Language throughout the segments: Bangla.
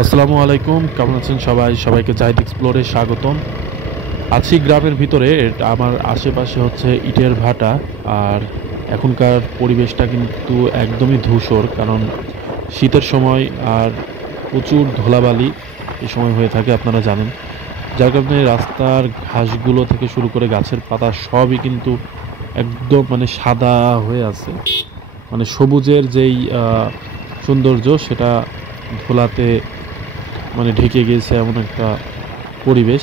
আসসালামু আলাইকুম, কেমন আছেন সবাই? সবাইকে জাহিদ এক্সপ্লোরে স্বাগতম। আছি গ্রামের ভিতরে। আমার আশেপাশে হচ্ছে ইটের ভাটা। আর এখনকার পরিবেশটা কিন্তু একদমই ধূসর, কারণ শীতের সময় আর প্রচুর ধুলাবালি এই সময় হয়ে থাকে, আপনারা জানেন। যার কারণে রাস্তার ঘাসগুলো থেকে শুরু করে গাছের পাতা সবই কিন্তু একদম মানে সাদা হয়ে আছে। মানে সবুজের যেই সৌন্দর্য, সেটা ধুলাতে মানে ঢেকে গিয়েছে, এমন একটা পরিবেশ।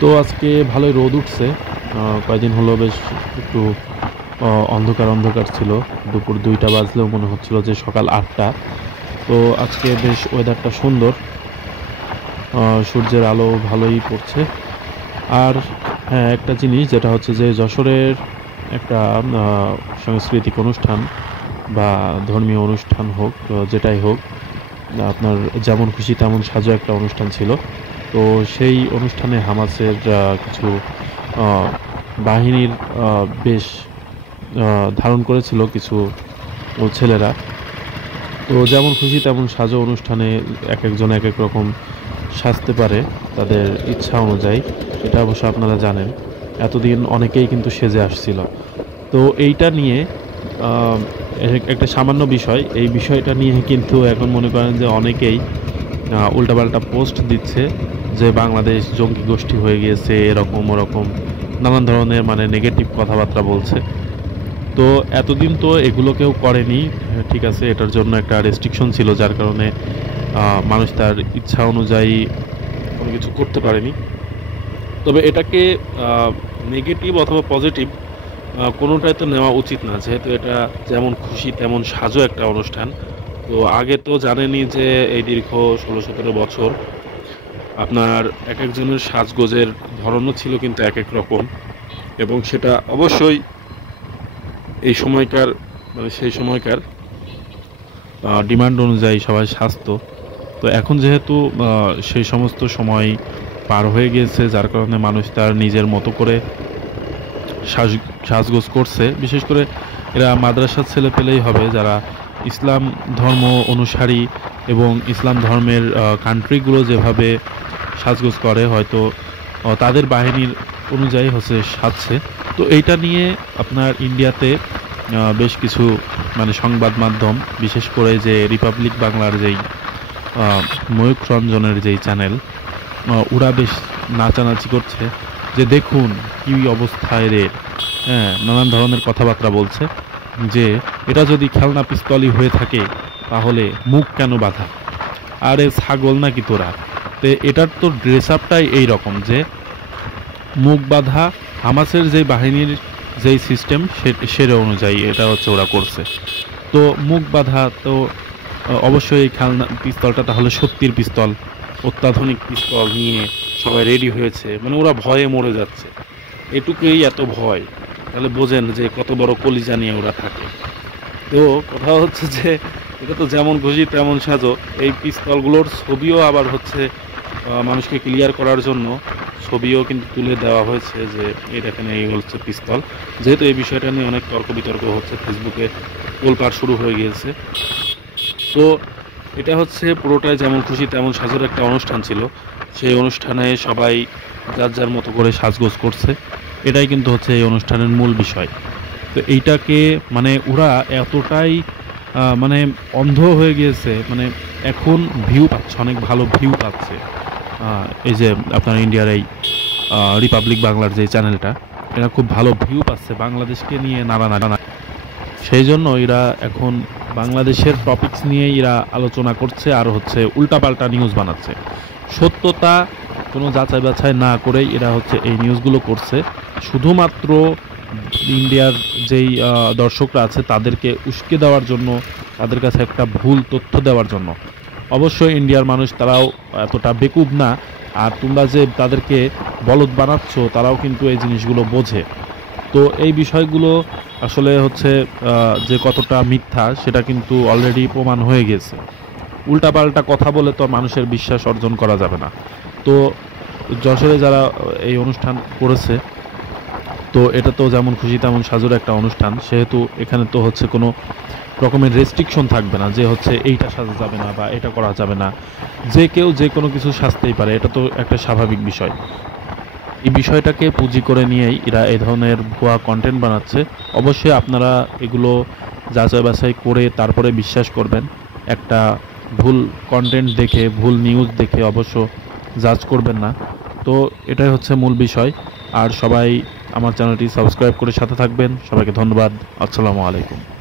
তো আজকে ভালোই রোদ উঠছে। কয়েকদিন হলো বেশ একটু অন্ধকার অন্ধকার ছিল। দুপুর 2টা বাজলেও মনে হচ্ছিল যে সকাল 8টা। তো আজকে বেশ ওয়েদারটা সুন্দর। সূর্যের আলো ভালোই পড়ছে। আর হ্যাঁ, একটা জিনিস যেটা হচ্ছে যে যশোরের একটা সাংস্কৃতিক অনুষ্ঠান বা ধর্মীয় অনুষ্ঠান হোক, যেটাই হোক, আপনার যেমন খুশি তেমন সাজো একটা অনুষ্ঠান ছিল। তো সেই অনুষ্ঠানে হামাসের কিছু আহ, বাহিনীর বেশ ধারণ করেছিল কিছু ছেলেরা। তো যেমন খুশি তেমন সাজো অনুষ্ঠানে এক একজন এক এক রকম সাজতে পারে তাদের ইচ্ছা অনুযায়ী। এটা অবশ্য আপনারা জানেন, এতদিন অনেকেই কিন্তু সেজে আসছিল। তো এইটা নিয়ে আহ, একটা সামান্য বিষয়, এই বিষয়টা নিয়ে কিন্তু এখন মনে করেন যে অনেকেই উল্টাপাল্টা পোস্ট দিচ্ছে যে বাংলাদেশ জঙ্গি গোষ্ঠী হয়ে গিয়েছে, এরকম ওরকম নানান ধরনের মানে নেগেটিভ কথাবার্তা বলছে। তো এতদিন তো এগুলো কেউ করেনি। ঠিক আছে, এটার জন্য একটা রেস্ট্রিকশন ছিল, যার কারণে মানুষ তার ইচ্ছা অনুযায়ী কোনো কিছু করতে পারেনি। তবে এটাকে নেগেটিভ অথবা পজিটিভ কোনোটাই তো নেওয়া উচিত না, যেহেতু এটা যেমন খুশি তেমন সাজো একটা অনুষ্ঠান। তো আগে তো জানেনই যে এই দীর্ঘ 16-17 বছর আপনার এক একজনের সাজগোজের ধরনও ছিল কিন্তু এক এক রকম, এবং সেটা অবশ্যই এই সময়কার মানে সেই সময়কার ডিমান্ড অনুযায়ী সবাই সাজতো। তো এখন যেহেতু সেই সমস্ত সময় পার হয়ে গিয়েছে, যার কারণে মানুষ তার নিজের মতো করে সাজগোজ করছে। বিশেষ করে এরা মাদ্রাসার ছেলে পেলেই হবে, যারা ইসলাম ধর্ম অনুসারী এবং ইসলাম ধর্মের কান্ট্রিগুলো যেভাবে সাজগোজ করে, হয়তো তাদের বাহিনীর অনুযায়ী হচ্ছে সাজছে। তো এইটা নিয়ে আপনার ইন্ডিয়াতে বেশ কিছু মানে সংবাদ মাধ্যম, বিশেষ করে যে রিপাবলিক বাংলার যেই ময়ূখ রঞ্জনের যেই চ্যানেল, ওরা বেশ নাচানাচি করছে যে দেখুন কি অবস্থায় রে। হ্যাঁ, নানান ধরনের কথাবার্তা বলছে যে এটা যদি খেলনা পিস্তলই হয়ে থাকে তাহলে মুখ কেন বাঁধা, আরে ছাগল নাকি তোরা। তো এটার তো ড্রেস আপটাই এইরকম যে মুখ বাঁধা। হামাসের যে বাহিনীর যেই সিস্টেম সেটা অনুযায়ী এটা হচ্ছে ওরা করছে। তো মুখ বাঁধা তো অবশ্যই এই খেলনা পিস্তলটা তাহলে সত্যির পিস্তল, অত্যাধুনিক পিস্তল নিয়ে সবাই রেডি হয়েছে, মানে ওরা ভয়ে মরে যাচ্ছে। এটুকুই এত ভয়, তাহলে বোঝেন যে কত বড় কলিজা নিয়ে ওরা থাকে। তো কথা হচ্ছে যে এটা তো যেমন খুশি তেমন সাজো, এই পিস্তলগুলোর ছবিও আবার হচ্ছে মানুষকে ক্লিয়ার করার জন্য ছবিও কিন্তু তুলে দেওয়া হয়েছে যে এই দেখেন এই হচ্ছে পিস্তল। যেহেতু এই বিষয়টা নিয়ে অনেক তর্ক বিতর্ক হচ্ছে, ফেসবুকে তোলপাড় শুরু হয়ে গিয়েছে। তো এটা হচ্ছে পুরোটাই যেমন খুশি তেমন সাজের একটা অনুষ্ঠান ছিল। সেই অনুষ্ঠানে সবাই যার যার মতো করে সাজগোজ করছে, এটাই কিন্তু হচ্ছে এই অনুষ্ঠানের মূল বিষয়। তো এইটাকে মানে ওরা এতটাই মানে অন্ধ হয়ে গিয়েছে, মানে এখন ভিউ পাচ্ছে, অনেক ভালো ভিউ পাচ্ছে। এই যে আপনার ইন্ডিয়ার এই রিপাবলিক বাংলার যে চ্যানেলটা, এরা খুব ভালো ভিউ পাচ্ছে বাংলাদেশকে নিয়ে নানা নানা। সেই জন্য এরা এখন বাংলাদেশের টপিকস নিয়ে এরা আলোচনা করছে, আর হচ্ছে উল্টাপাল্টা নিউজ বানাচ্ছে। সত্যতা কোনো যাচাই বাছাই না করেই এরা হচ্ছে এই নিউজগুলো করছে, শুধুমাত্র ইন্ডিয়ার যেই দর্শকরা আছে তাদেরকে উস্কে দেওয়ার জন্য, তাদের কাছে একটা ভুল তথ্য দেওয়ার জন্য। অবশ্যই ইন্ডিয়ার মানুষ তারাও এতটা বেকুব না। আর তোমরা যে তাদেরকে বলদ বানাচ্ছ, তারাও কিন্তু এই জিনিসগুলো বোঝে। তো এই বিষয়গুলো আসলে হচ্ছে যে কতটা মিথ্যা সেটা কিন্তু অলরেডি প্রমাণ হয়ে গেছে। উল্টাপাল্টা কথা বলে তো মানুষের বিশ্বাস অর্জন করা যাবে না। তো যশোরে যারা এই অনুষ্ঠান করেছে, তো এটা তো যেমন খুশি তেমন সাজুর একটা অনুষ্ঠান, সেহেতু এখানে তো হচ্ছে কোনো রকমের রেস্ট্রিকশন থাকবে না যে হচ্ছে এইটা সাজা যাবে না বা এটা করা যাবে না। যে কেউ যে কোনো কিছু সাজতেই পারে, এটা তো একটা স্বাভাবিক বিষয়। এই বিষয়টাকে পুঁজি করে নিয়েই এরা এই ধরনের ভুয়া কন্টেন্ট বানাচ্ছে। অবশ্যই আপনারা এগুলো যাচাই বাছাই করে তারপরে বিশ্বাস করবেন। একটা ভুল কন্টেন্ট দেখে, ভুল নিউজ দেখে অবশ্য জাজ করবেন না। তো এটাই হচ্ছে মূল বিষয়। আর সবাই আমার চ্যানেলটি সাবস্ক্রাইব করে সাথে থাকবেন। সবাইকে ধন্যবাদ। আসসালামু আলাইকুম।